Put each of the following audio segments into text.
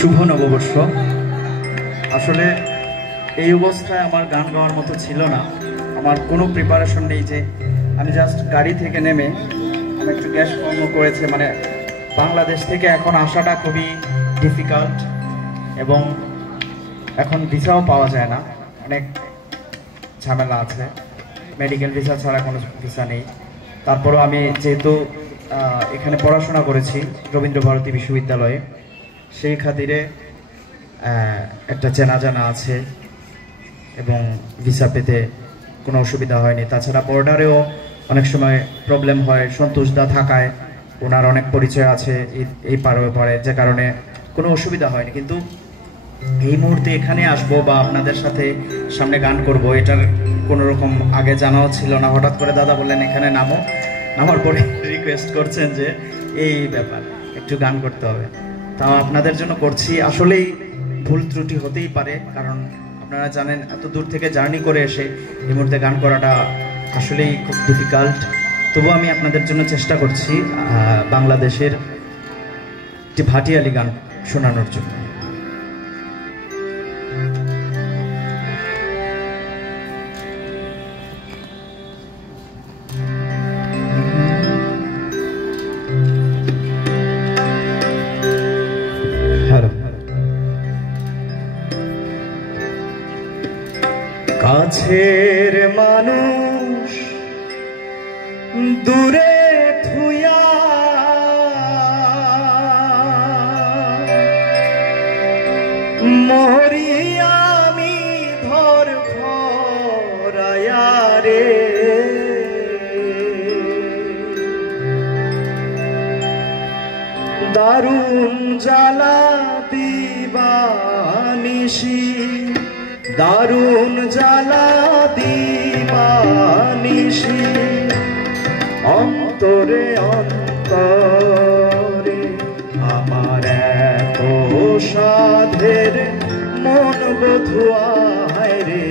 শুভ নববর্ষ। আসলে এই অবস্থায় আমার গান গাওয়ার মতো ছিল না, আমার কোনো প্রিপারেশন নেই। যে আমি জাস্ট গাড়ি থেকে নেমে আমি একটু গ্যাস কর্ম করেছে, মানে বাংলাদেশ থেকে এখন আসাটা খুবই ডিফিকাল্ট এবং এখন ভিসাও পাওয়া যায় না, অনেক ঝামেলা আছে, মেডিকেল ভিসা ছাড়া কোনো ভিসা নেই। তারপরও আমি যেহেতু এখানে পড়াশোনা করেছি রবীন্দ্রভারতী বিশ্ববিদ্যালয়ে, সেই খাতিরে একটা চেনা জানা আছে এবং ভিসা পেতে কোনো অসুবিধা হয়নি। তাছাড়া বর্ডারেও অনেক সময় প্রবলেম হয়, সন্তোষদা থাকায় ওনার অনেক পরিচয় আছে এই পারে পারে, যে কারণে কোনো অসুবিধা হয়নি। কিন্তু এই মুহূর্তে এখানে আসবো বা আপনাদের সাথে সামনে গান করব, এটার কোনো রকম আগে জানাও ছিল না। হঠাৎ করে দাদা বললেন এখানে নামো, নামার পরে রিকোয়েস্ট করছেন যে এই ব্যাপার একটু গান করতে হবে, তাও আপনাদের জন্য করছি। আসলেই ভুল ত্রুটি হতেই পারে, কারণ আপনারা জানেন এত দূর থেকে জার্নি করে এসে এই মুহূর্তে গান করাটা আসলেই খুব ডিফিকাল্ট। তবু আমি আপনাদের জন্য চেষ্টা করছি বাংলাদেশের একটি ভাটিয়ালি গান শোনানোর জন্য। কাছের মানুষ দূরে থুয়া মরি আমি ধর ভরায়া রে, দারুণ জ্বালা দিবানিশি, দারুণ জ্বালা দিবানিশি, অন্তরে অন্তরে আমার এত সাধের মন বধুয়ায় রে,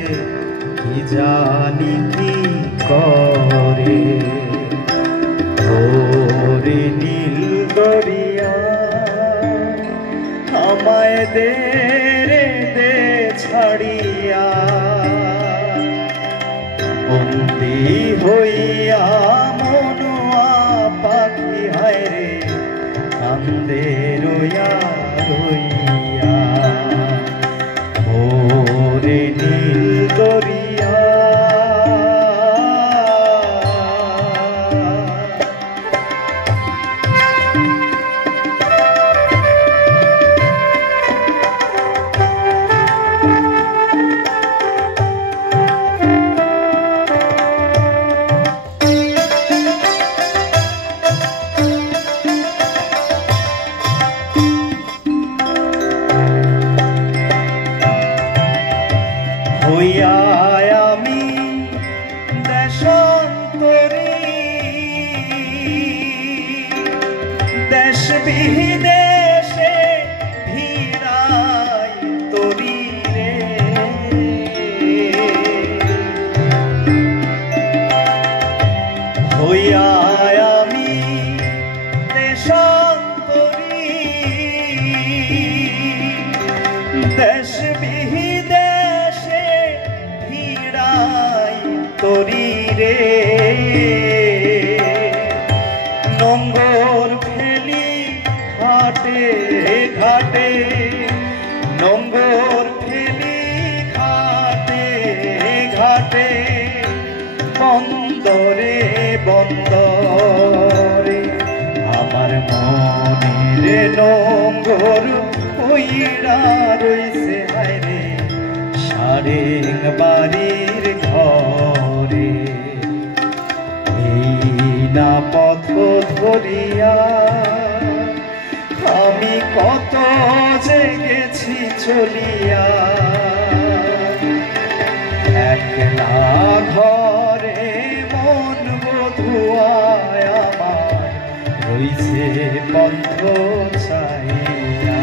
কি জানি কি করে ওরে নীল দরিয়া আমায় দে ছাড়িয়া, বন্দি হইয়া মনোয়া পাখি হায় রে কান্দে রইয়া রইয়া, ওরে নীল দরিয়া। আমি দেশান্তরী দেশ বিদেশে ভিড়াই তরি রে, হইয়া আমি দেশান্তরী দেশ বিদেশে তরি রে, নোঙ্গর ফেলি ঘাটে ঘাটে, নোঙ্গর ফেলি ঘাটে ঘাটে, বন্দরে বন্দরে আমার মনের নোঙ্গর কইরা রইছে হায় রে সারেং বাড়ির ঘরে, এই না পথ ধরিয়া আমি কত যে গেছি চলিয়া, একলা ঘরে মন বধুয়ায় আমার রইছে পন্থ চাইয়া,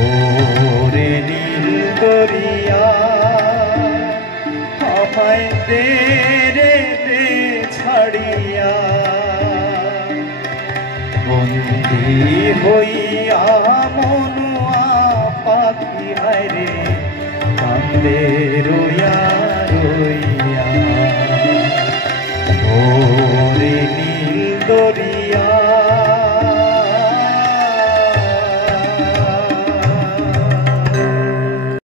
ওরে নীল দরিয়া আমায় দে রে দে ছাড়িয়া, বন্দী হইয়া মনুয়া পাখি হায় রে কান্দে